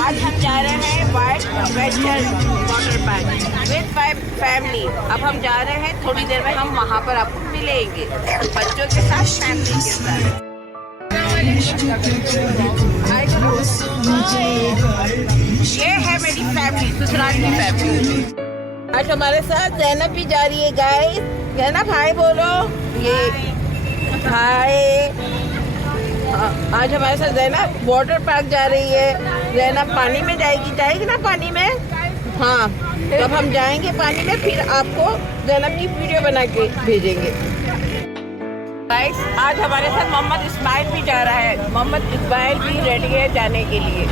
आज हम जा रहे हैं wild adventure water park with my family. अब हम जा रहे हैं, थोड़ी देर में हम वहाँ पर आपको मिलेंगे बच्चों के साथ, फैमिली के साथ। ये है मेरी फैमिली, ससुराल की फैमिली। आज हमारे साथ जैनब भी जा रही है गाइस। जैनब हाय बोलो। ये हाय। आज हमारे साथ जैनब वाटर पार्क जा रही है। जैनब पानी में जाएगी ना पानी में। हाँ, तो अब हम जाएंगे पानी में, फिर आपको जैनब की वीडियो बना के भेजेंगे। गाइस आज हमारे साथ मोहम्मद इस्माइल भी जा रहा है। मोहम्मद इस्माइल भी रेडी है जाने के लिए।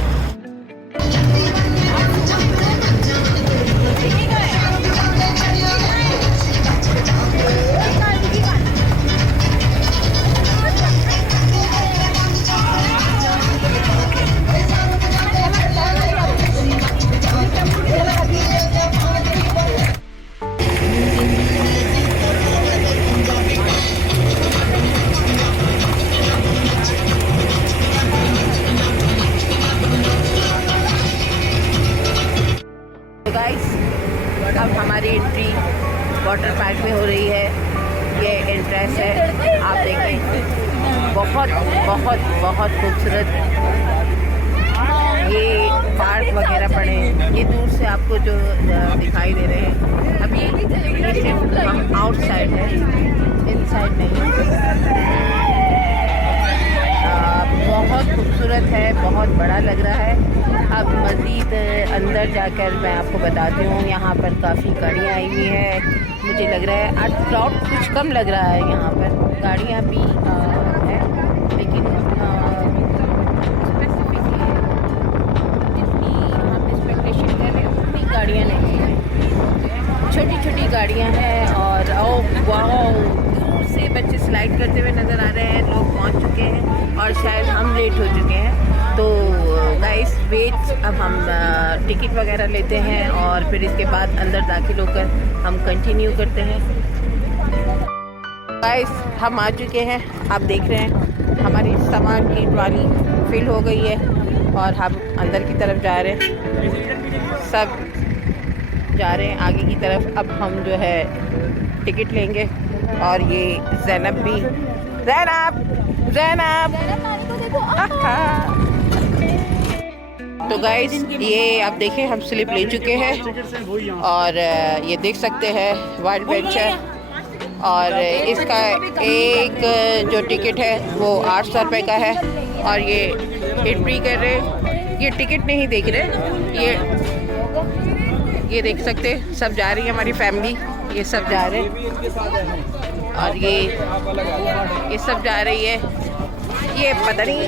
अब हमारी एंट्री वाटर पार्क में हो रही है। ये एंट्रेंस है, आप देखें, बहुत बहुत बहुत खूबसूरत। ये पार्क वगैरह पड़े हैं, ये दूर से आपको जो दिखाई दे रहे हैं। अभी ये सिर्फ हम आउटसाइड है, इनसाइड नहीं। बहुत खूबसूरत है, बहुत बड़ा लग रहा है। अब मज़ीद अंदर जाकर मैं आपको बताती हूँ। यहाँ पर काफ़ी गाड़ियाँ आई हुई है। मुझे लग रहा है आज क्राउड कुछ कम लग रहा है। यहाँ पर गाड़ियाँ भी हैं, लेकिन स्पेसिफिकली जितनी हम एक्सपेक्टेशन कर रहे हैं उतनी गाड़ियाँ नहीं हैं। छोटी छोटी गाड़ियाँ हैं और दूर से बच्चे स्लाइड करते हुए नज़र आ रहे हैं। लोग पहुँच चुके हैं और शायद हम लेट हो चुके हैं। तो गाइस वेट, अब हम टिकट वगैरह लेते हैं और फिर इसके बाद अंदर दाखिल होकर हम कंटिन्यू करते हैं। गाइस हम आ चुके हैं, आप देख रहे हैं हमारी सामान की ट्रॉली फिल हो गई है और हम अंदर की तरफ जा रहे हैं। सब जा रहे हैं आगे की तरफ। अब हम जो है टिकट लेंगे और ये जैनब भी, जैनब तो गाइस ये आप देखें हम स्लिप ले चुके हैं और ये देख सकते हैं वाइल्ड एडवेंचर। और इसका एक जो टिकट है वो 800 रुपये का है और ये एंट्री कर रहे, ये टिकट नहीं देख रहे, ये देख सकते सब जा रही है हमारी फैमिली। ये सब जा रहे हैं और ये सब जा रही है। ये पता नहीं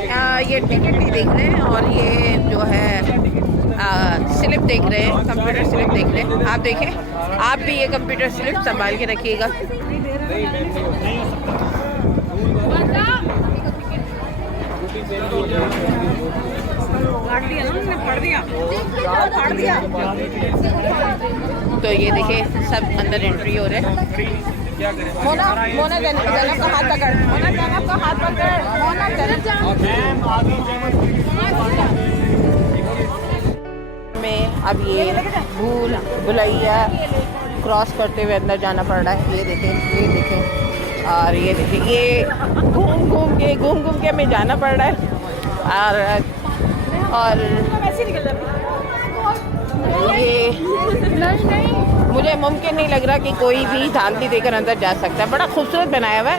ये टिकट नहीं देख रहे हैं और ये जो है स्लिप देख रहे हैं, कंप्यूटर स्लिप देख रहे हैं। आप देखें, आप भी ये कंप्यूटर स्लिप संभाल के रखिएगा। तो ये देखे सब अंदर एंट्री हो रहे हैं। मोना जैनब का हाथ पकड़, मोना जैनब का हाथ पकड़, मोना जैनब में अब ये भूल भुलैया क्रॉस करते हुए अंदर जाना पड़ रहा है। ये देखें और ये देखें, ये घूम घूम के हमें जाना पड़ रहा है। और ये मुझे मुमकिन नहीं लग रहा कि कोई भी धांधली देकर अंदर जा सकता है। बड़ा खूबसूरत बनाया हुआ है।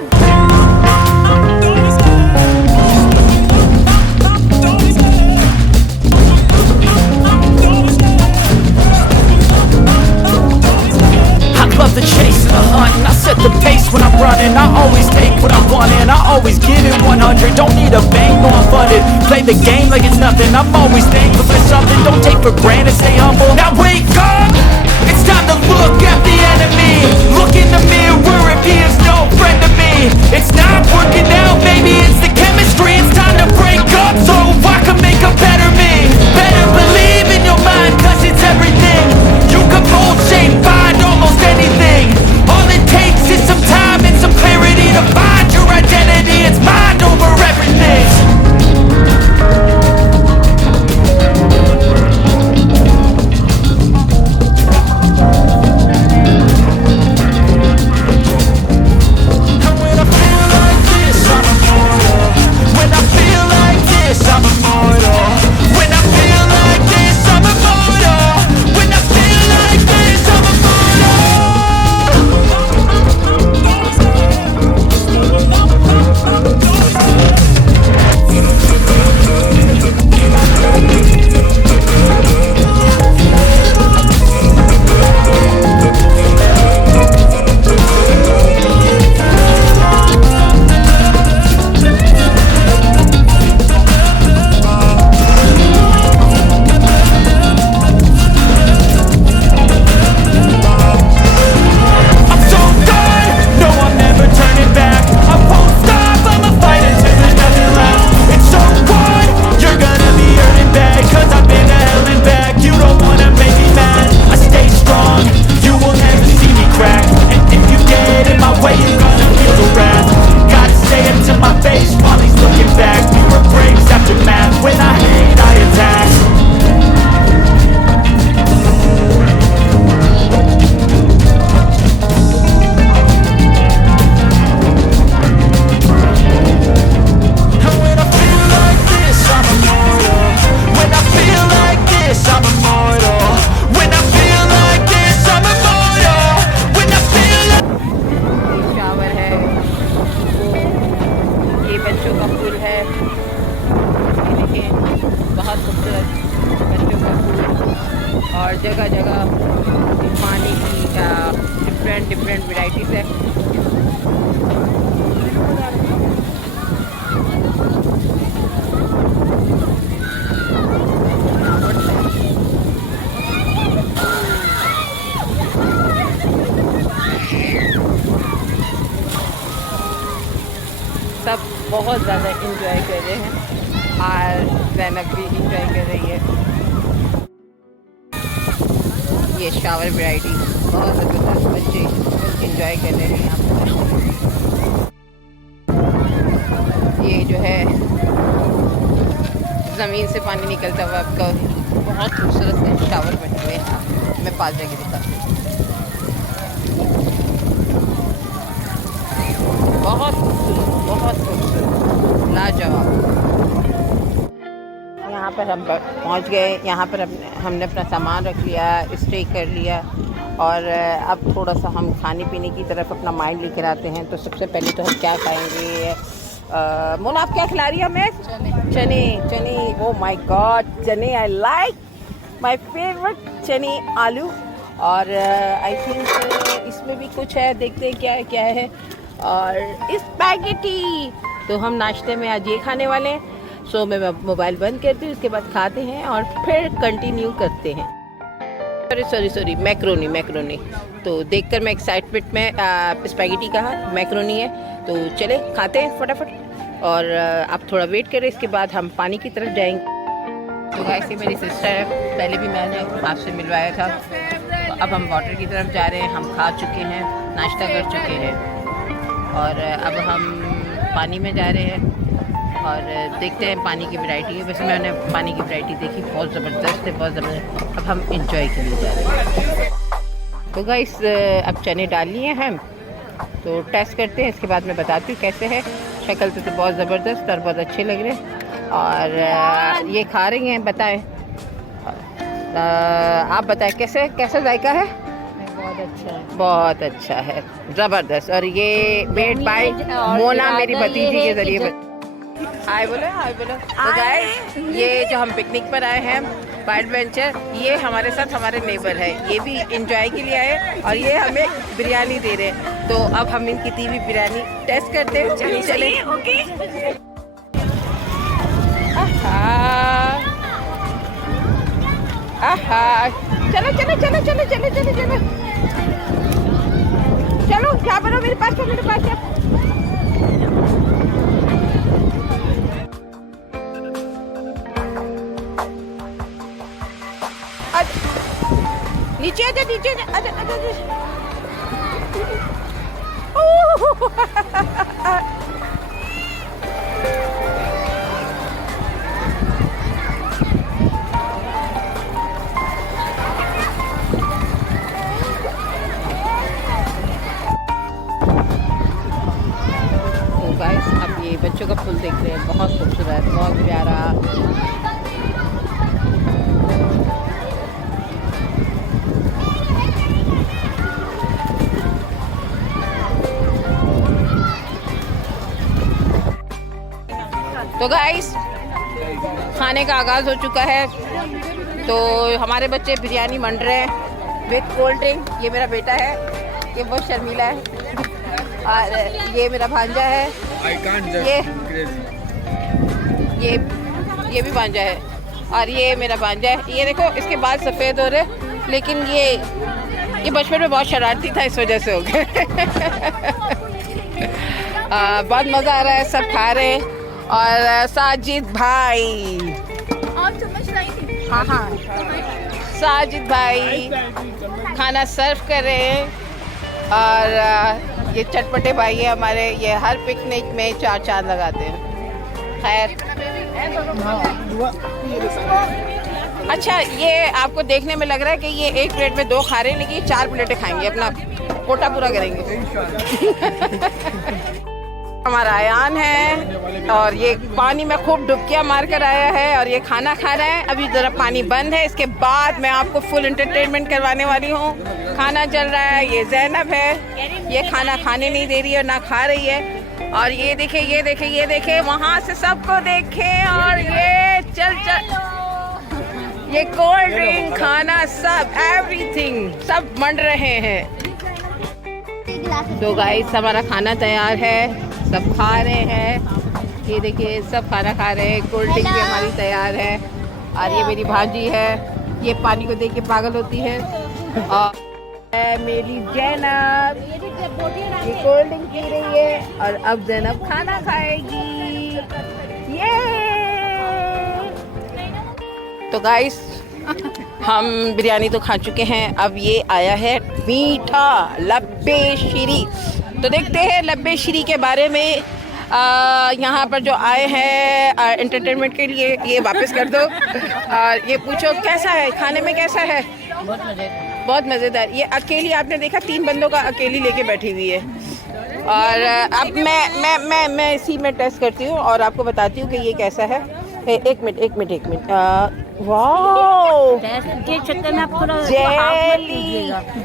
Love the chase and the hunt, and I set the pace when I'm running. I always take what I want and I always give it 100. Don't need a bank, no I'm funded. Play the game like it's nothing. I'm always thankful for something. Don't take for granted, stay humble. Now wake up, it's time to look at the enemy. Look in the mirror if he is no friend to me. It's not working out, maybe it's the chemistry. It's time to break up so I can make a better me. Better believe in your mind, cause it's everything. You can mold, shape, find almost anything. All it takes is some time and some clarity to find your identity. It's mind over everything. बहुत ज़्यादा enjoy कर रहे हैं और ज़ैनब भी enjoy कर रही है। ये शावर वैरायटी बहुत ज़बरदस्त, बच्चे इंजॉय कर रहे हैं यहाँ पर। ये जो है ज़मीन से पानी निकलता हुआ आपका बहुत खूबसूरत से शावर बने हुए हैं। मैं पास जाके दिखाती हूँ। बहुत खूबसूरत लाजवाब। यहाँ पर हम पहुँच गए। यहाँ पर हमने अपना सामान रख लिया, स्टे कर लिया और अब थोड़ा सा हम खाने पीने की तरफ अपना माइंड लेकर आते हैं। तो सबसे पहले तो हम क्या खाएंगे? मोना आप क्या खिला रही है हमें? चने। ओ माय गॉड, चने! आई लाइक माय फेवरेट चने आलू। और आई थिंक इसमें भी कुछ है, देखते हैं क्या है। और स्पैगेटी। तो हम नाश्ते में आज ये खाने वाले हैं। सो मैं मोबाइल बंद करती हूँ, उसके बाद खाते हैं और फिर कंटिन्यू करते हैं। Sorry macaroni. तो देखकर मैं एक्साइटमेंट में स्पैगेटी कहा, मैक्रोनी है। तो चले खाते हैं फटाफट और आप थोड़ा वेट करें, इसके बाद हम पानी की तरफ जाएंगे। तो गाइस ये मेरी सिस्टर है, पहले भी मैंने आपसे मिलवाया था। तो अब हम वाटर की तरफ जा रहे हैं। हम खा चुके हैं, नाश्ता कर चुके हैं और अब हम पानी में जा रहे हैं और देखते हैं पानी की वैरायटी है। वैसे मैंने पानी की वैरायटी देखी, बहुत ज़बरदस्त है, बहुत ज़बरदस्त। अब हम इंजॉय के लिए जा रहे हैं। तो गाइस अब चने डाल लिए हैं, तो टेस्ट करते हैं, इसके बाद मैं बताती हूँ कैसे है। शक्ल तो बहुत ज़बरदस्त और बहुत अच्छे लग रहे हैं और ये खा रही हैं। बताएं आप बताएं कैसा जायका है? बहुत अच्छा है, ज़बरदस्त। और ये मेड बाय मोना, मेरी भतीजी के ज़रिए। हाय बोलो। तो गाइस ये जो हम पिकनिक पर आए हैं वाइल्ड वेंचर, ये हमारे साथ हमारे नेबर है, ये भी इंजॉय के लिए आए और ये हमें बिरयानी दे रहे हैं। तो अब हम इनकी दी हुई बिरयानी टेस्ट करते हैं। चलिए ओके। चलो क्या बनो मेरे पास। नीचे आजा। तो गाइस अब ये बच्चों का फूल देख रहे हैं, बहुत खूबसूरत, बहुत प्यारा। तो गाइस खाने का आगाज़ हो चुका है। तो हमारे बच्चे बिरयानी मंड रहे हैं विथ कोल्ड ड्रिंक। ये मेरा बेटा है, ये बहुत शर्मीला है और ये मेरा भांजा है। ये भी भांजा है और ये मेरा भांजा है। ये देखो इसके बाल सफ़ेद हो रहे, लेकिन ये बचपन में बहुत शरारती था, इस वजह से हो गए। बहुत मज़ा आ रहा है, सब खा रहे हैं। और साजिद भाई, हाँ साजिद भाई खाना सर्व कर रहे हैं और ये चटपटे भाई है हमारे, ये हर पिकनिक में 4 चांद लगाते हैं। खैर अच्छा, ये आपको देखने में लग रहा है कि ये एक प्लेट में 2 खा रहे हैं, लेकिन ये 4 प्लेटें खाएंगे, अपना कोटा पूरा करेंगे। हमारा आयान है और ये पानी में खूब डुबकियां मार कर आया है और ये खाना खा रहा है। अभी ज़रा पानी बंद है, इसके बाद मैं आपको फुल एंटरटेनमेंट करवाने वाली हूँ। खाना चल रहा है, ये ज़ैनब है, ये खाना खाने नहीं दे रही है, ना खा रही है। और ये देखे वहाँ से सबको देखे और ये चल ये कोल्ड ड्रिंक, खाना, सब एवरीथिंग सब मंड रहे हैं। तो गाइस हमारा खाना तैयार है, सब खा रहे हैं। ये देखिए सब खाना खा रहे हैं, कोल्ड ड्रिंक भी हमारी तैयार है। और ये मेरी भांजी है, ये पानी को देख के पागल होती है। और मेरी ज़ैनब ये कोल्ड ड्रिंक पी रही है और अब ज़ैनब खाना खाएगी। ये तो गाइस हम बिरयानी तो खा चुके हैं, अब ये आया है मीठा लब्बे शीरी। तो देखते हैं लब्बे शीरी के बारे में। यहाँ पर जो आए हैं एंटरटेनमेंट के लिए, ये वापस कर दो और ये पूछो कैसा है, खाने में कैसा है। बहुत मज़ेदार। ये अकेली, आपने देखा 3 बंदों का अकेली लेके बैठी हुई है। और अब मैं इसी में टेस्ट करती हूँ और आपको बताती हूँ कि ये कैसा है। एक मिनट वाओ, के चक्कर में आप थोड़ा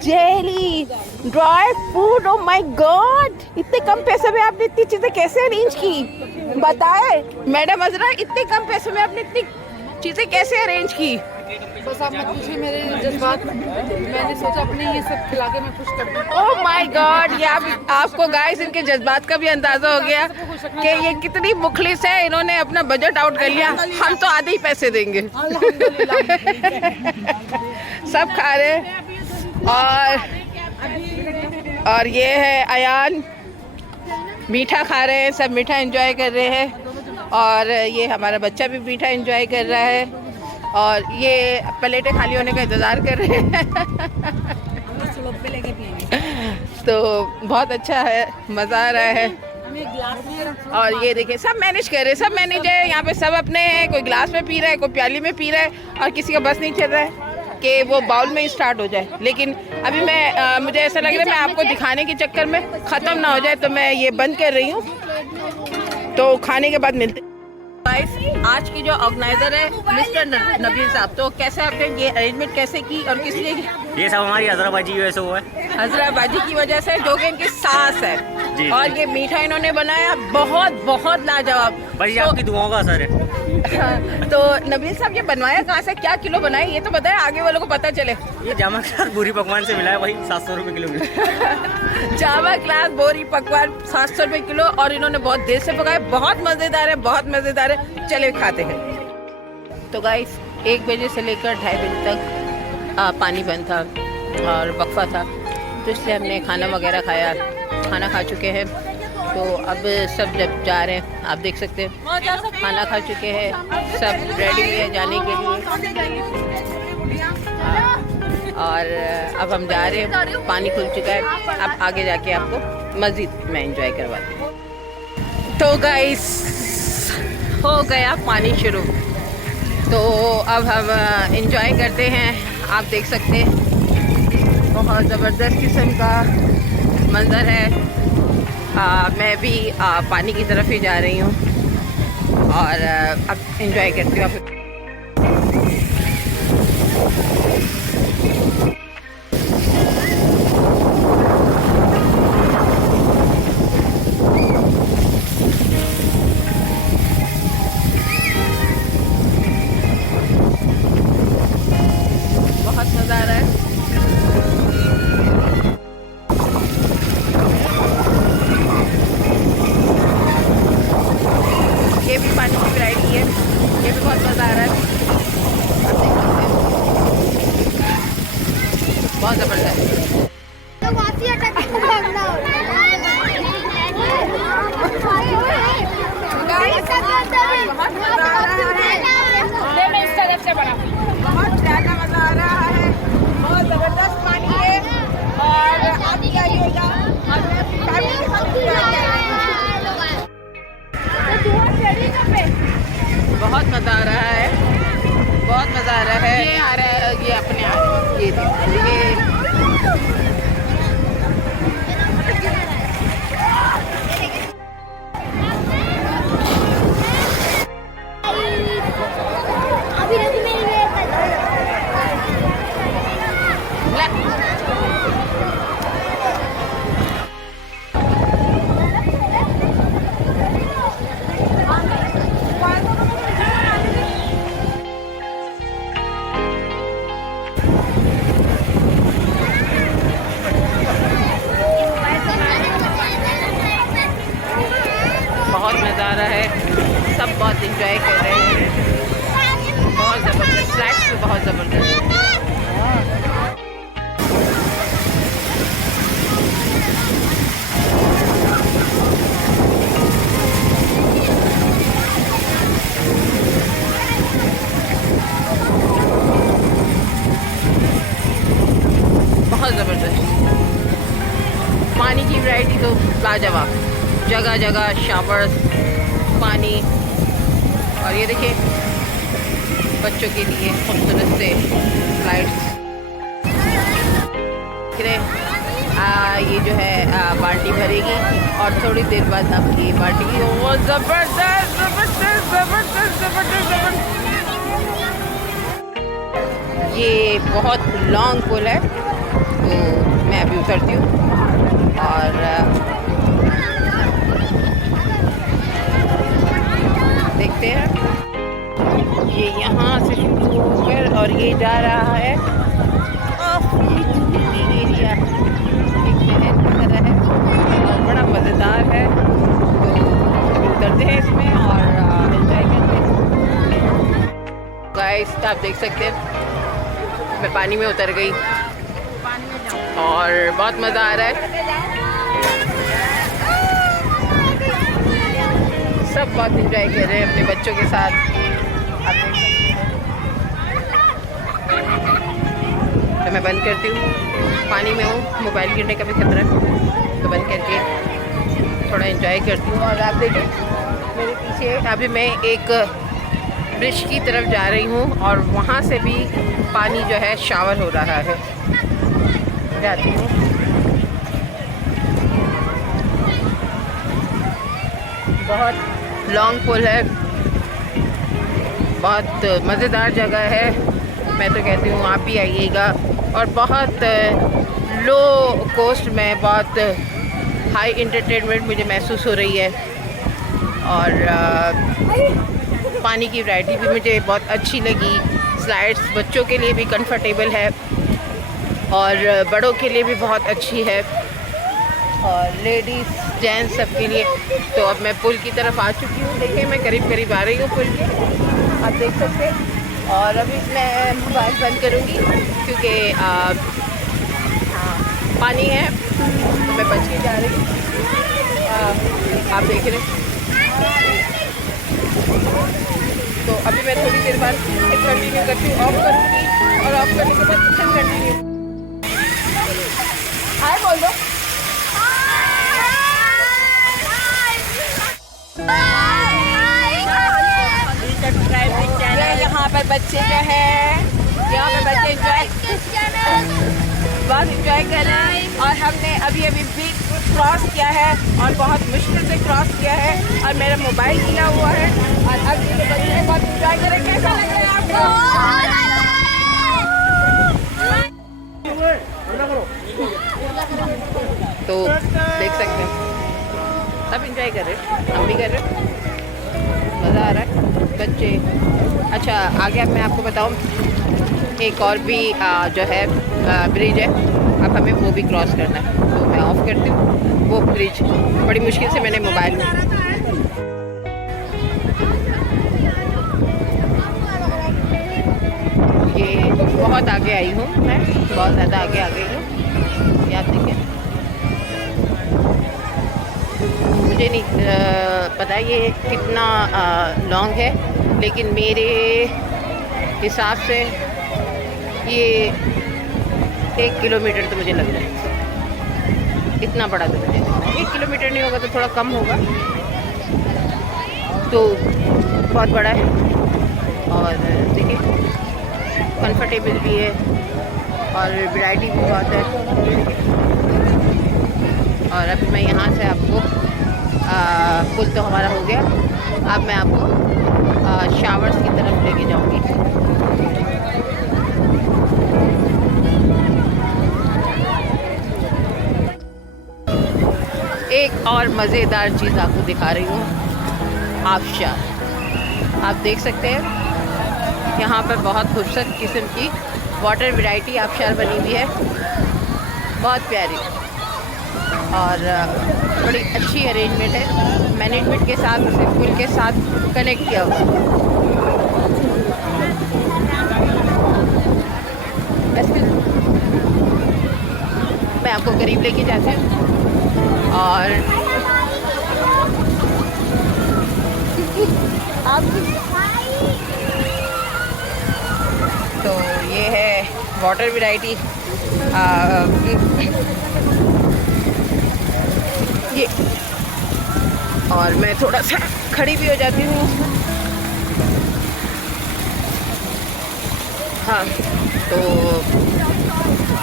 jelly dry food. Oh my God, इतने कम पैसे में आपने इतनी चीजें कैसे अरेंज की, बताए मैडम अजरा, इतने कम पैसे में आपने इतनी चीजें कैसे अरेंज की। बस आप मत पूछिए मेरे जज्बात, मैंने सोचा अपने ये सब खिला के मैं खुश कर दूं। ओह माय गॉड, ये आपको गाइस इनके जज्बात का भी अंदाजा हो गया कि ये कितनी मुखलिस है। इन्होंने अपना बजट आउट कर लिया, हम तो आधे ही पैसे देंगे। सब खा रहे हैं और ये है अयान, मीठा खा रहे हैं, सब मीठा एंजॉय कर रहे हैं। और ये हमारा बच्चा भी मीठा एंजॉय कर रहा है और ये प्लेटें खाली होने का इंतज़ार कर रहे हैं। तो बहुत अच्छा है, मज़ा आ रहा है। और ये देखिए सब मैनेज कर रहे हैं, सब मैनेज है यहाँ पे, सब अपने हैं। कोई ग्लास में पी रहा है, कोई प्याली में पी रहा है और किसी का बस नहीं चल रहा है कि वो बाउल में ही स्टार्ट हो जाए। लेकिन अभी मैं मुझे ऐसा लग रहा है मैं आपको दिखाने के चक्कर में ख़त्म ना हो जाए, तो मैं ये बंद कर रही हूँ। तो खाने के बाद मिलते। आज की जो ऑर्गेनाइजर है मिस्टर नबील साहब, तो कैसे आपने ये अरेंजमेंट कैसे की और किस लिए की? ये सब हमारी हजराबाजी की वजह से हुआ है। हजराबाजी की वजह से, जो कि इनकी सास है। जी, और जी। ये मीठा इन्होंने बनाया बहुत लाजवाब। बस ये आपकी दुआओं का असर है। तो नबील साहब ये बनवाया कहाँ से, क्या किलो बनाए, ये तो बताए आगे वालों को पता चले। ये जामा क्लास बोरी पकवान से मिला है, वही 700 रुपये किलो मिला। जावा क्लास बोरी पकवान 700 रुपये किलो और इन्होंने बहुत देर से पकाया। बहुत मज़ेदार है, बहुत मज़ेदार है। चले खाते हैं। तो गाइस 1 बजे से लेकर 2:30 बजे तक पानी बंद था और वक्फा था, तो इसलिए हमने खाना वगैरह खाया, खाना खा चुके हैं। तो अब सब जब जा रहे हैं, आप देख सकते हैं खाना खा चुके हैं, सब रेडी है जाने के लिए। और अब हम जा रहे हैं, पानी खुल चुका है। अब आगे जाके आपको मस्जिद में एंजॉय करवाती हूँ। तो गाइस हो गया पानी शुरू, तो अब हम एंजॉय करते हैं। आप देख सकते हैं बहुत ज़बरदस्त किस्म का मंज़र है। मैं भी पानी की तरफ ही जा रही हूँ और अब एंजॉय करती हूँ। बहुत मज़ा आ रहा है। ये भी पानी की वैरायटी है, ये भी बहुत मज़ा आ रहा है। आप देख सकते हैं बहुत ज़बरदस्त। बहुत ज़्यादा मज़ा आ रहा है, बहुत ज़बरदस्त पानी है और आप जाइएगा और मैं अपनी फैमिली के साथ enjoy करूँगी। बहुत मज़ा आ रहा है, बहुत मज़ा आ रहा है। ये आ रहा है, ये अपने आप ये बहुत मज़ा आ रहा है, सब बहुत इंजॉय कर रहे हैं। बहुत ज़बरदस्त, फ्लैट्स भी बहुत ज़बरदस्त। वैरायटी तो लाजवाब, जगह जगह शावर्स, पानी। और ये देखिए बच्चों के लिए खूबसूरत से स्लाइड्स। ये जो है बाल्टी भरेगी और थोड़ी देर बाद आपकी बाल्टी की ज़बरदस्त ज़बरदस्त ज़बरदस्त ज़बरदस्त ज़बरदस्त। ये बहुत लॉन्ग पुल है, तो मैं अभी उतरती हूँ और देखते हैं। ये यहाँ से शुरू होकर और ये जा रहा है एरिया, एक नहर की तरह है और बड़ा मज़ेदार है। तो उतरते हैं इसमें और एंजॉय करते हैं। गाइस आप देख सकते हैं मैं पानी में उतर गई और बहुत मज़ा आ रहा है। सब बहुत एंजॉय कर रहे हैं अपने बच्चों के साथ। आप देख सकते हैं। तो मैं बंद करती हूँ, पानी में हूँ, मोबाइल गिरने का भी खतरा है, तो बंद करके थोड़ा एंजॉय करती हूँ। और आप देखिए मेरे पीछे अभी मैं एक ब्रिज की तरफ जा रही हूँ और वहाँ से भी पानी जो है शावर हो रहा है। जाती हूँ, बहुत लॉन्ग पुल है, बहुत मज़ेदार जगह है। मैं तो कहती हूँ आप भी आइएगा। और बहुत लो कॉस्ट में बहुत हाई एंटरटेनमेंट मुझे महसूस हो रही है। और पानी की वैरायटी भी मुझे बहुत अच्छी लगी। स्लाइड्स बच्चों के लिए भी कंफर्टेबल है और बड़ों के लिए भी बहुत अच्छी है, और लेडीज़ जेंट्स सब के लिए। तो अब मैं पुल की तरफ आ चुकी हूँ। देखिए मैं करीब करीब आ रही हूँ पुल के, आप देख सकते हैं। और अभी मैं मोबाइल बंद करूँगी क्योंकि हाँ पानी है, तो मैं बच के जा रही हूँ। आप देख रहे हैं। तो अभी मैं थोड़ी देर बाद कंटिन्यू करती हूँ, ऑफ करूँगी और ऑफ करने के बाद फिर कंटिन्यू। हाय बोल दो। यहाँ पर बच्चे जो है, यहाँ पर बच्चे बहुत इंजॉय कर रहे हैं। और हमने अभी भी क्रॉस किया है और बहुत मुश्किल से क्रॉस किया है और मेरा मोबाइल किया हुआ है। और अब ये बच्चे बहुत इंजॉय कर रहे हैं। कैसा लग रहा है आपको? तो देख सकते हैं सब इंजॉय कर रहे हैं, हम भी कर रहे हैं, मज़ा आ रहा है बच्चे। अच्छा आगे अब मैं आपको बताऊं, एक और भी जो है ब्रिज है, अब हमें वो भी क्रॉस करना है। तो मैं ऑफ करती हूँ वो ब्रिज, बड़ी मुश्किल से मैंने मोबाइल में। ये बहुत आगे आई हूँ मैं, बहुत ज़्यादा आगे आ गई हूँ। याद देखिए, मुझे नहीं पता ये कितना लॉन्ग है, लेकिन मेरे हिसाब से ये 1 किलोमीटर तो मुझे लग रहा है। इतना बड़ा तो मुझे 1 किलोमीटर नहीं होगा तो थोड़ा कम होगा, तो बहुत बड़ा है। और देखिए कंफर्टेबल भी है और वैरायटी भी बहुत है। और अभी मैं यहाँ से आपको पुल तो हमारा हो गया, अब मैं आपको शावर्स की तरफ लेके जाऊँगी। एक और मज़ेदार चीज़ आपको दिखा रही हूँ, आबशार। आप देख सकते हैं यहाँ पर बहुत खूबसूरत किस्म की वाटर वैरायटी आबशार बनी हुई है, बहुत प्यारी और बड़ी अच्छी अरेंजमेंट है। मैनेजमेंट के साथ उसे पुल के साथ कनेक्ट किया हुआ है। मैं आपको करीब लेके जाती हूँ और तो ये है वाटर वैरायटी। ये, और मैं थोड़ा सा खड़ी भी हो जाती हूँ। हाँ, तो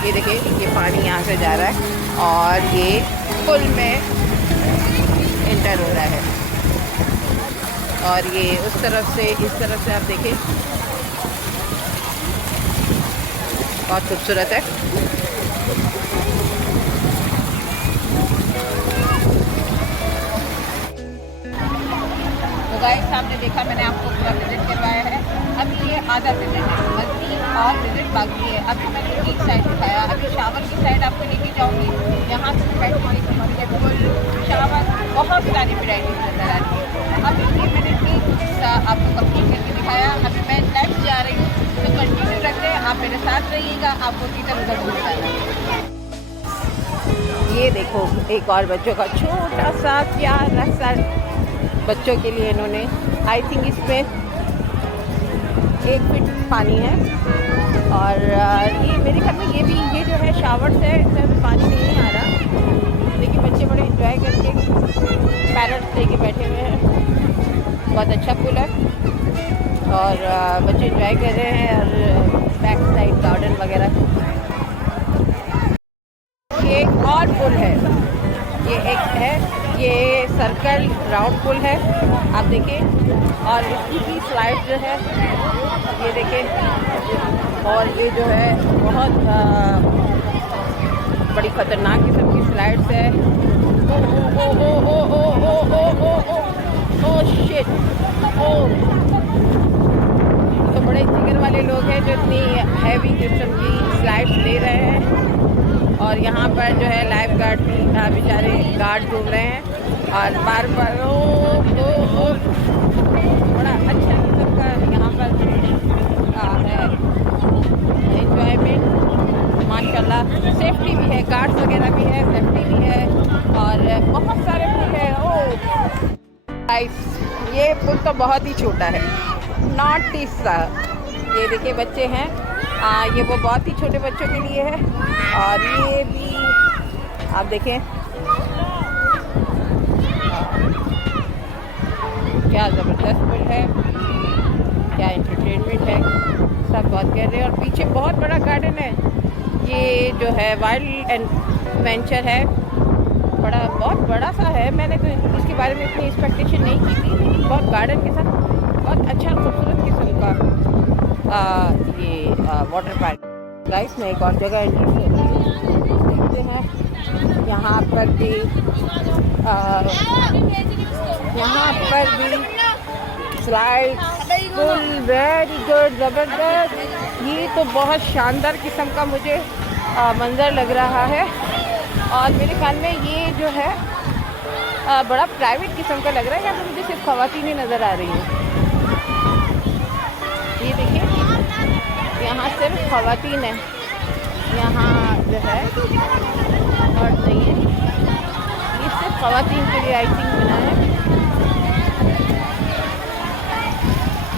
ये देखिए, ये पानी यहाँ से जा रहा है और ये पुल में एंटर हो रहा है। और ये उस तरफ से, इस तरफ से आप देखिए, बहुत खूबसूरत है। तो गाइस, आपने देखा, मैंने आपको पूरा विजिट करवाया है। अभी ये आधा विजिट है, बल्कि और विजिट बाकी है। अभी मैंने एक साइड दिखाया, अभी शावर की साइड आपको लेके जाऊँगी। यहाँ से बैठने की मुझे फुल शावर, बहुत सारी वैरायटी नजर आ रही है। अभी ये मैंने एक हिस्सा आपको कंप्लीट करके दिखाया। अभी मैं नेक्स्ट जा रही हूँ, तो कंटिन्यू रखते हैं, आप मेरे साथ रहिएगा, आपको इधर उधर बताना। ये देखो, एक और बच्चों का छोटा सा प्यारा सा बच्चों के लिए इन्होंने, आई थिंक इसमें 1 फीट पानी है। और ये मेरे ख्याल में ये जो है शावर्स है, इसमें पानी नहीं आ रहा, लेकिन बच्चे बड़े एंजॉय करके पैरट्स लेके बैठे हुए हैं। बहुत अच्छा पुल है और बच्चे एंजॉय कर रहे हैं। और बैक साइड गार्डन वगैरह। ये एक और पुल है, ये एक है, ये सर्कल राउंड पुल है, आप देखिए। और इसकी स्लाइड जो है, ये देखिए, और ये जो है बहुत बड़ी खतरनाक किस्म की स्लाइड्स है। ओ ओ ओ ओ ओ ओ ओ ओ ओ ओ शिट, ओ। तो बड़े जिगर वाले लोग हैं जो इतनी हैवी किस्म की स्लाइड्स ले रहे हैं। और यहाँ पर जो है लाइफ गार्ड बेचारे गार्ड घूम रहे हैं और बार बार ओ बड़ा अच्छा किस्म का यहाँ पर है एंजॉयमेंट, माशाल्लाह। सेफ्टी भी है, गार्ड्स वगैरह भी है, सेफ्टी भी है और बहुत सारे पुल है। ओ गाइस, ये पुल तो बहुत ही छोटा है, नॉट सा। ये देखिए बच्चे हैं, ये वो बहुत ही छोटे बच्चों के लिए है। और ये भी आप देखें, क्या ज़बरदस्त पुल है, क्या एंटरटेनमेंट है, सब बहुत कह रहे हैं। और पीछे बहुत बड़ा गार्डन है, ये जो है वाइल्ड एडवेंचर है, बहुत बड़ा सा है। मैंने तो इसके बारे में इतनी एक्सपेक्टेशन नहीं की थी, लेकिन बहुत गार्डन के साथ बहुत अच्छा खूबसूरत किस्म का ये वाटर पार्क। गाइस, मैं एक और जगह एंट्री देखते हैं। यहाँ पर भी स्लाइड फुल, वेरी गुड, ज़बरदस्त। ये तो बहुत शानदार किस्म का मुझे मंज़र लग रहा है। और मेरे ख्याल में ये जो है बड़ा प्राइवेट किस्म का लग रहा है। यहाँ पर मुझे सिर्फ ख़वातीन ही नज़र आ रही हैं। ये देखिए, यहाँ सिर्फ ख़वातीन है, यहाँ जो है और नहीं है। ये सिर्फ ख़वातीन के लिए आई थिंक बना है।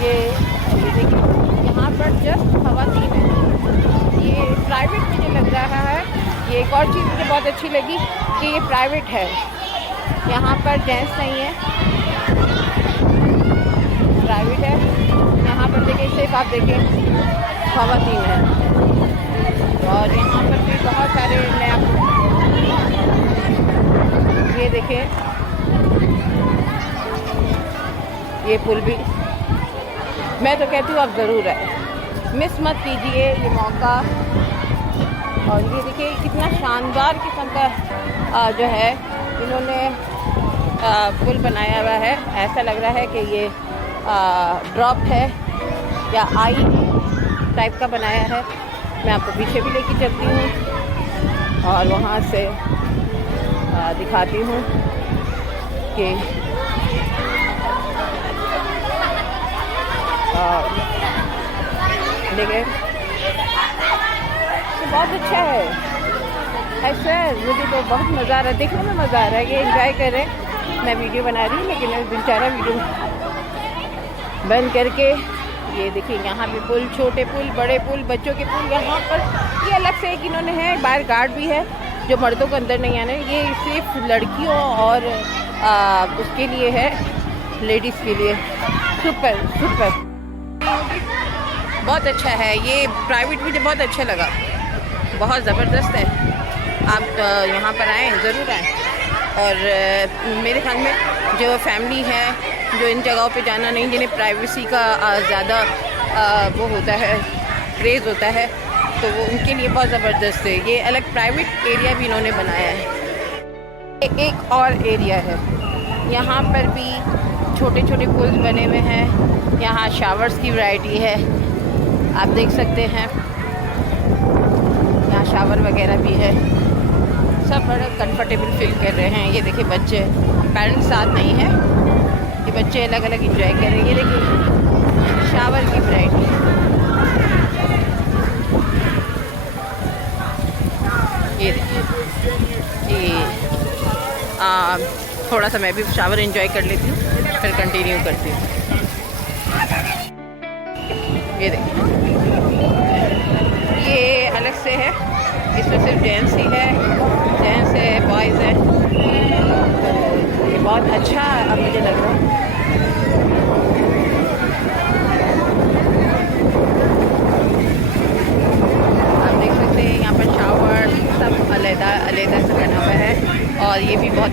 ये देखिए, यहाँ पर जस्ट ख़वातीन है। ये प्राइवेट मुझे लग रहा है। ये एक और चीज़ मुझे बहुत अच्छी लगी कि ये प्राइवेट है, यहाँ पर जेंट्स नहीं है, प्राइवेट है। यहाँ पर देखिए, सिर्फ आप देखें ख़वातीन है। और यहाँ पर भी बहुत सारे नया, ये देखें, ये पुल भी, मैं तो कहती हूँ आप ज़रूर है, मिस मत कीजिए ये मौका। और ये देखिए कितना शानदार किस्म का जो है इन्होंने पुल बनाया हुआ है। ऐसा लग रहा है कि ये ड्रॉप है या आई टाइप का बनाया है। मैं आपको पीछे भी लेके चलती हूँ और वहाँ से दिखाती हूँ कि देखिए, तो बहुत अच्छा है। ऐसा मुझे तो बहुत मज़ा आ रहा है, देखने में मज़ा आ रहा है। ये एंजॉय कर रहे हैं, मैं वीडियो बना रही हूँ, लेकिन बेचारा वीडियो बंद करके। ये देखिए, यहाँ भी पुल, छोटे पुल, बड़े पुल, बच्चों के पुल। यहाँ पर ये अलग से एक इन्होंने है, बाहर गार्ड भी है जो मर्दों को अंदर नहीं आना है, ये सिर्फ लड़कियों और उसके लिए है, लेडीज़ के लिए। सुपर सुपर, बहुत अच्छा है ये प्राइवेट, मुझे बहुत अच्छा लगा, बहुत ज़बरदस्त है। आप यहाँ पर आएँ, ज़रूर आएँ। और मेरे ख्याल में जो फैमिली है, जो इन जगहों पे जाना नहीं, जिन्हें प्राइवेसी का ज़्यादा वो होता है, क्रेज़ होता है, तो वो उनके लिए बहुत ज़बरदस्त है। ये अलग प्राइवेट एरिया भी इन्होंने बनाया है। एक और एरिया है, यहाँ पर भी छोटे छोटे पुल्स बने हुए हैं। यहाँ शावर्स की वैरायटी है, आप देख सकते हैं। यहाँ शावर वगैरह भी है, सब बड़ा कंफर्टेबल फील कर रहे हैं। ये देखिए बच्चे, पेरेंट्स साथ नहीं है, ये बच्चे अलग अलग एंजॉय कर रहे हैं। ये देखिए शावर की वैरायटी, ये देखिए। ये थोड़ा सा मैं भी शावर एंजॉय कर लेती हूँ, फिर कंटिन्यू करती हूँ। ये देखिए, ये अलग से है, इसमें सिर्फ जेंट्स ही है, जेंट्स है, बॉयज़ है। तो ये बहुत अच्छा अब मुझे लग रहा है। आप देख सकते हैं यहाँ पर शावर सब अलग अलग से बना हुआ है। और ये भी बहुत,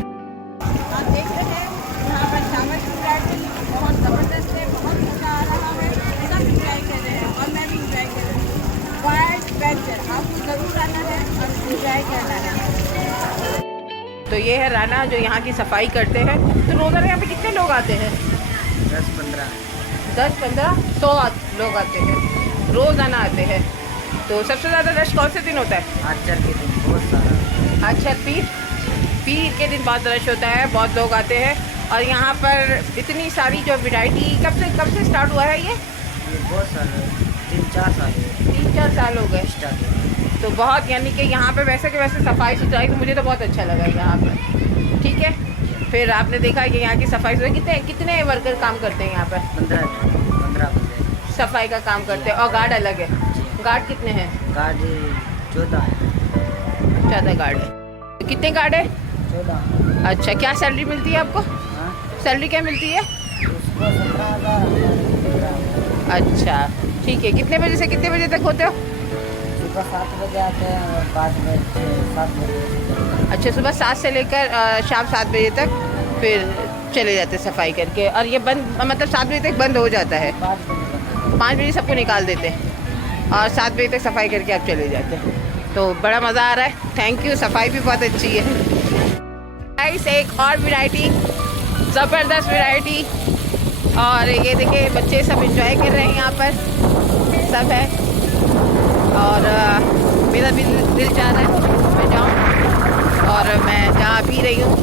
आप देख रहे हैं यहाँ पर शावर की वैरायटी बहुत ज़बरदस्त है, बहुत मज़ा आ रहा है, सब इंजॉय कर रहे हैं और मैं भी इंजॉय कर रही हूँ। वाइल्ड वेंचर आपको ज़रूर आना है और इंजॉय करना है। तो ये है राना जो यहाँ की सफाई करते हैं। तो रोज़ाना यहाँ पे कितने लोग आते हैं? 10-15 100 लोग आते हैं, रोज़ाना आते हैं। तो सबसे ज़्यादा रश कौन से दिन होता है? आचर के दिन बहुत सारा। अच्छा, पीर के दिन बहुत रश होता है, बहुत लोग आते हैं। और यहाँ पर इतनी सारी जो वैरायटी, कब से स्टार्ट हुआ है ये बहुत सारा, 3-4 साल 3-4 साल हो गए। स्टार्ट। तो बहुत, यानी कि यहाँ पे वैसे के वैसे सफाई सुथराई, तो मुझे तो बहुत अच्छा लगा यहाँ पर। ठीक है, फिर आपने देखा कि यहाँ की सफाई सुथराई, कितने वर्कर काम करते हैं यहाँ पर? 15 बंदे सफाई का काम करते हैं। और गार्ड अलग है? गार्ड कितने हैं? गार्ड 14 है। 14 गार्ड है। कितने गार्ड है? 14। अच्छा, क्या सैलरी मिलती है आपको? सैलरी क्या मिलती है? उसको 17,000। अच्छा, ठीक है। कितने बजे से कितने बजे तक होते हो? सुबह 7 बजे आते हैं और बाद में 7 बजे। अच्छा, सुबह 7 से लेकर शाम 7 बजे तक फिर चले जाते सफाई करके। और ये बंद, मतलब 7 बजे तक बंद हो जाता है? 5 बजे सबको निकाल देते हैं और 7 बजे तक सफाई करके आप चले जाते हैं। तो बड़ा मज़ा आ रहा है, थैंक यू। सफाई भी बहुत अच्छी है। गाइस, एक और वैरायटी, ज़बरदस्त वैरायटी। और ये देखिए बच्चे सब एंजॉय कर रहे हैं, यहाँ पर सब है। और मेरा भी दिल चाह रहा है मैं जाऊँ, और मैं जा भी रही हूँ।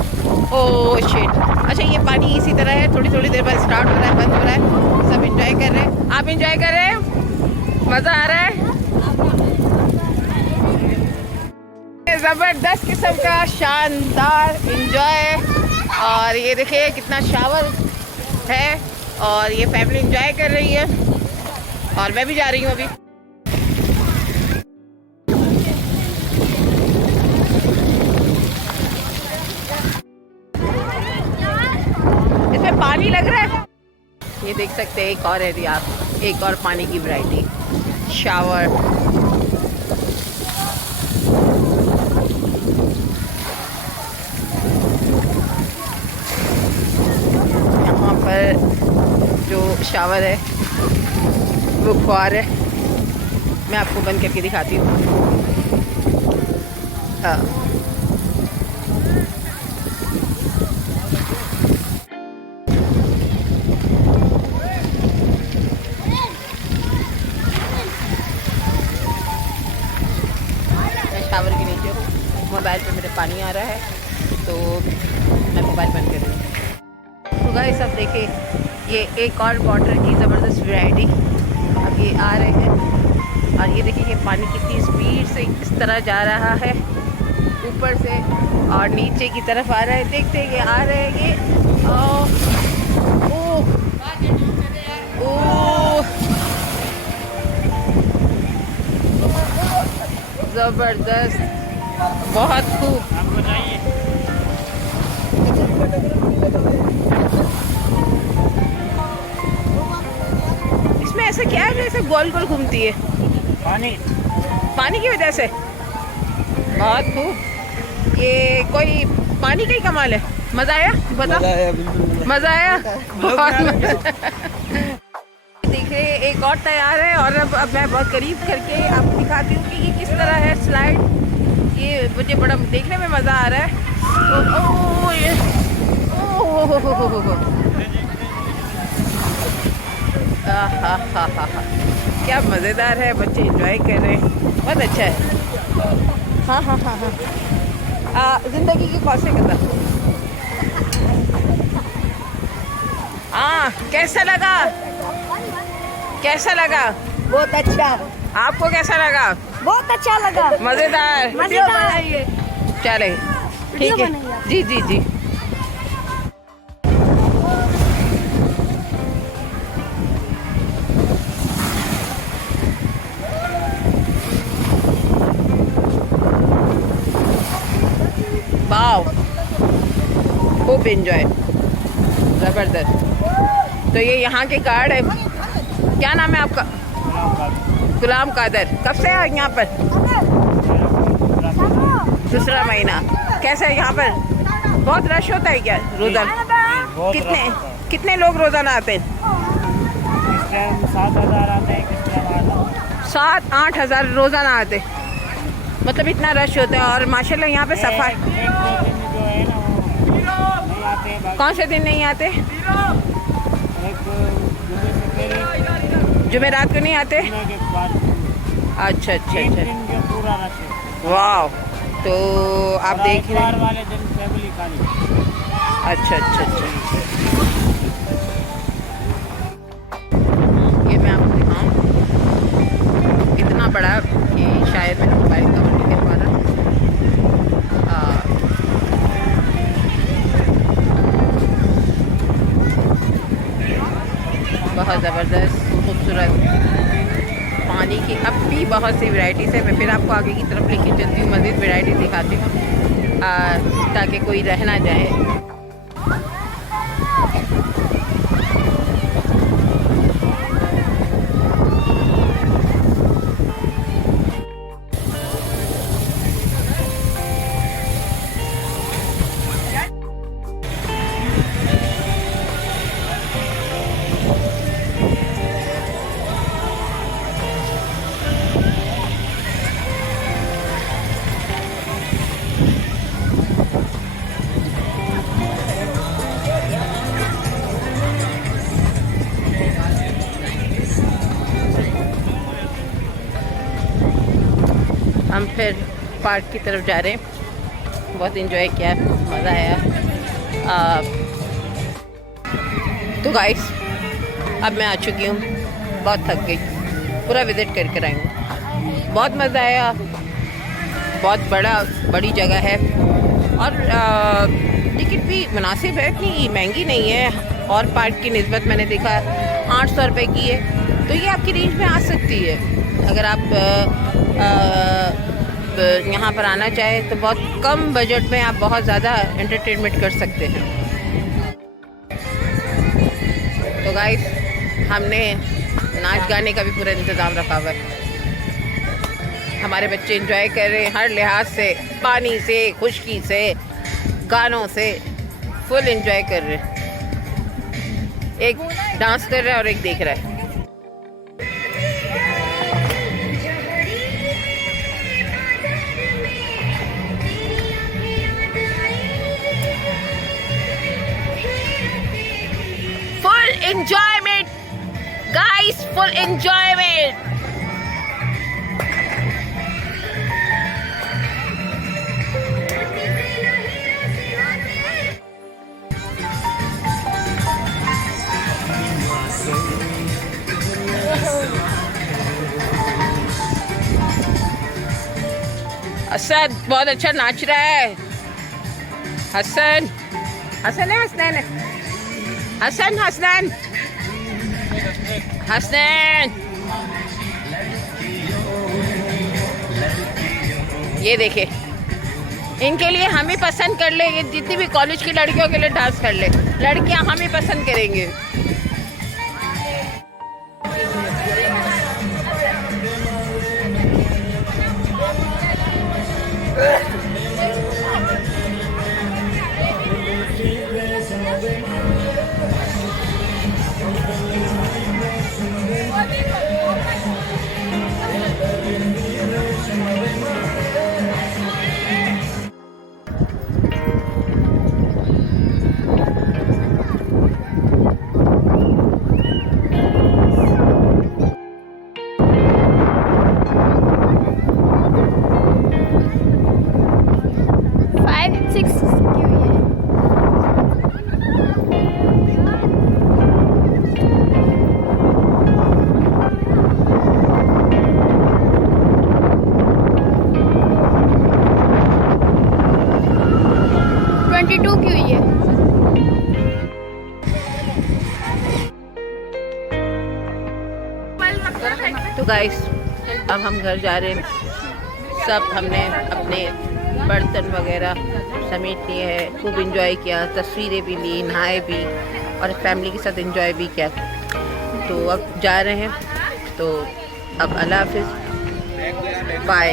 Oh shit. अच्छा, ये पानी इसी तरह है, थोड़ी थोड़ी देर बाद स्टार्ट हो रहा है, बंद हो रहा है। सब एंजॉय कर रहे हैं। आप एंजॉय कर रहे हैं? मज़ा आ रहा है? ज़बरदस्त किस्म का शानदार एंजॉय। और ये देखिए कितना शावर है, और ये फैमिली एंजॉय कर रही है, और मैं भी जा रही हूँ अभी। इसमें पानी लग रहा है, ये देख सकते हैं। एक और एरिया, एक और पानी की वैरायटी, शावर। यहाँ पर जो शावर है वो फुहार है, मैं आपको बंद करके दिखाती हूँ। हाँ, शावर के नीचे हूँ, मोबाइल पे मेरे पानी आ रहा है, तो मैं मोबाइल बंद कर रही हूँ। तो गाइस, सब देखे ये एक और वाटर की ज़बरदस्त वैरायटी। अब ये आ रहे हैं, और ये देखिए ये पानी कितनी स्पीड से इस तरह जा रहा है, ऊपर से और नीचे की तरफ आ रहा है। देखते हैं, ये आ रहे हैं ये। ज़बरदस्त बहुत खूब। आपको चाहिए? इसमें ऐसा क्या है जैसे गोल गोल घूमती है? पानी। पानी की वजह से? बहुत खूब। ये कोई पानी का ही कमाल है। मजा आया? बता। मजा आया? बहुत मजा। देखिए एक और तैयार है और अब मैं बहुत करीब करके आपको दिखाती हूँ कि ये किस तरह है स्लाइड। ये मुझे बड़ा देखने में मज़ा आ रहा है। ओ ये हा क्या मज़ेदार है, बच्चे एंजॉय कर रहे हैं, बहुत अच्छा है। हाँ हाँ हाँ हाँ ज़िंदगी के कौसे कदम। हाँ कैसा लगा? कैसा लगा? बहुत अच्छा। आपको कैसा लगा? बहुत अच्छा लगा। मजेदार। बनाइए। चले ठीक है। जी जी जी। वाओ खूब एंजॉय, जबरदस्त। तो ये यहाँ के गार्ड है, क्या नाम है आपका? गुलाम कादर। कब से है यहाँ पर? दूसरा महीना। कैसा है यहाँ पर? बहुत रश होता है क्या रोजाना? कितने लोग रोजाना आते हैं? 7,000 आते हैं। 7-8 हज़ार रोजाना आते, मतलब इतना रश होता है। और माशाल्लाह यहाँ पे सफाई। जो है ना वो नहीं आते। कौन से दिन नहीं आते? जुमेरात को नहीं आते? अच्छा अच्छा अच्छा। पूरा रश है। वाह, तो आप देख रहे हैं। वाले दिन फैमिली खाली। अच्छा अच्छा अच्छा। ये मैं आपको दिखाऊं, इतना बड़ा कि शायद मेरा मोबाइल कवर नहीं कर पा रहा। बहुत ज़बरदस्त खूबसूरत पानी की अब भी बहुत सी वैरायटीज़ है। मैं फिर आपको आगे की तरफ लेके चलती हूँ, मज़ीद वैरायटी दिखाती हूँ ताकि कोई रह ना जाए। हम फिर पार्क की तरफ जा रहे हैं। बहुत इन्जॉय किया, मज़ा आया। तो गाइस अब मैं आ चुकी हूँ, बहुत थक गई, पूरा विज़िट करके आई हूँ। बहुत मज़ा आया, बहुत बड़ी जगह है और टिकट भी मुनासिब है, इतनी महंगी नहीं है। और पार्क की निस्बत मैंने देखा 800 रुपये की है, तो ये आपकी रेंज में आ सकती है। अगर आप यहाँ पर आना चाहे तो बहुत कम बजट में आप बहुत ज़्यादा एंटरटेनमेंट कर सकते हैं। तो गाइस हमने नाच गाने का भी पूरा इंतज़ाम रखा हुआ है। हमारे बच्चे एंजॉय कर रहे हैं हर लिहाज से, पानी से, खुशकी से, गानों से फुल एंजॉय कर रहे हैं। एक डांस कर रहा है और एक देख रहा है। Enjoyment, guys, full enjoyment. Hasan बहुत अच्छा नाच रहा है। हसन हसन है, हसनैन है, हसन हसनैन हसनैन। ये देखे इनके लिए हम ही पसंद कर ले, ये जितनी भी कॉलेज की लड़कियों के लिए डांस कर ले, लड़कियां हम ही पसंद करेंगे। तो गाइस अब हम घर जा रहे हैं। सब हमने अपने बर्तन वगैरह समेट लिए हैं, खूब इंजॉय किया, तस्वीरें भी ली, नहाए भी और फैमिली के साथ इंजॉय भी किया। तो अब जा रहे हैं, तो अब अल्लाह हाफिज़, बाय।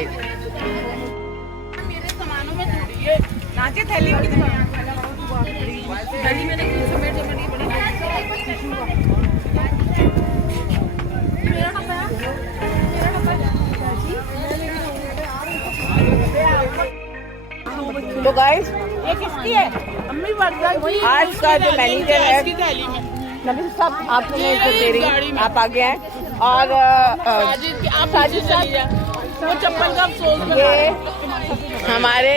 तो गाइस ये किसकी है? आज का जो मैनेजर है नबील साहब, आपने जो दे रही आप आगे आए, और साजिद साहब वो चप्पल का अफसोस ये हमारे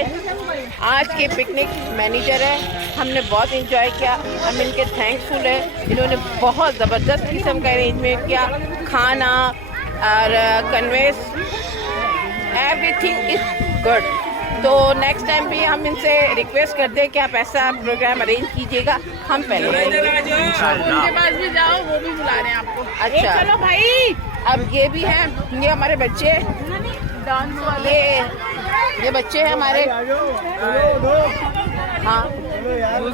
आज के पिकनिक मैनेजर है। हमने बहुत इंजॉय किया, हम इनके थैंकफुल है। इन्होंने बहुत ज़बरदस्त किस्म का अरेंजमेंट किया, खाना और कन्वेंस, एवरीथिंग इज़ गुड। तो नेक्स्ट टाइम भी हम इनसे रिक्वेस्ट करते हैं कि आप ऐसा प्रोग्राम अरेंज कीजिएगा, हम पहले उनके पास भी जाओ, वो भी बुला रहे हैं आपको। अच्छा चलो भाई, अब ये भी हैं, ये हमारे बच्चे डांस वाले, ये बच्चे हैं हमारे। हाँ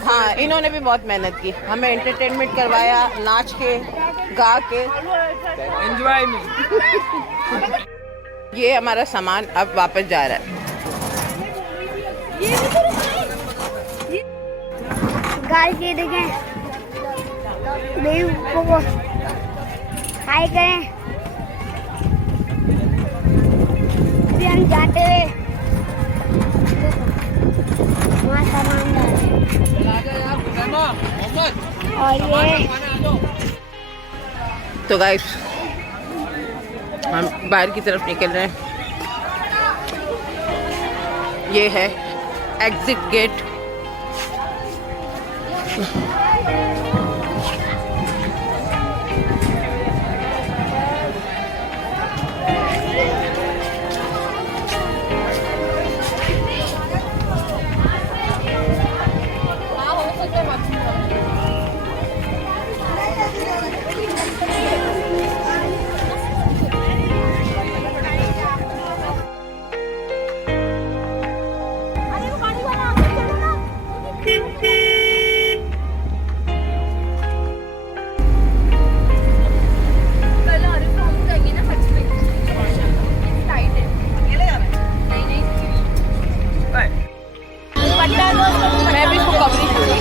हाँ, इन्होंने भी बहुत मेहनत की, हमें एंटरटेनमेंट करवाया, नाच के गा के एंजॉय में। ये हमारा सामान अब वापस जा रहा है। गाइस ये देखें, मेरी को हाय करें। अभी हम जाते हुए वहाँ सामान और ये तो गाइस हम बाहर की तरफ निकल रहे हैं। ये है एग्जिट गेट। मैं भी इसको कवरेज दूंगी।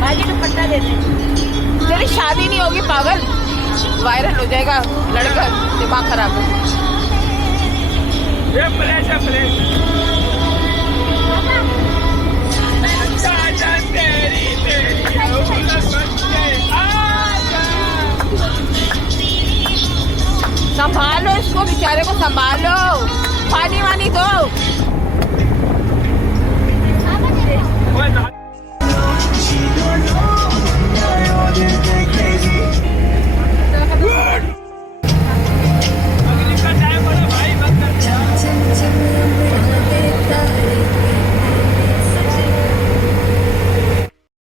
बाजी दुपट्टा दे दे। तेरी शादी नहीं होगी पागल, वायरल हो जाएगा लड़का, दिमाग खराब है। संभालो इसको, बेचारे को संभालो, पानी वानी दो।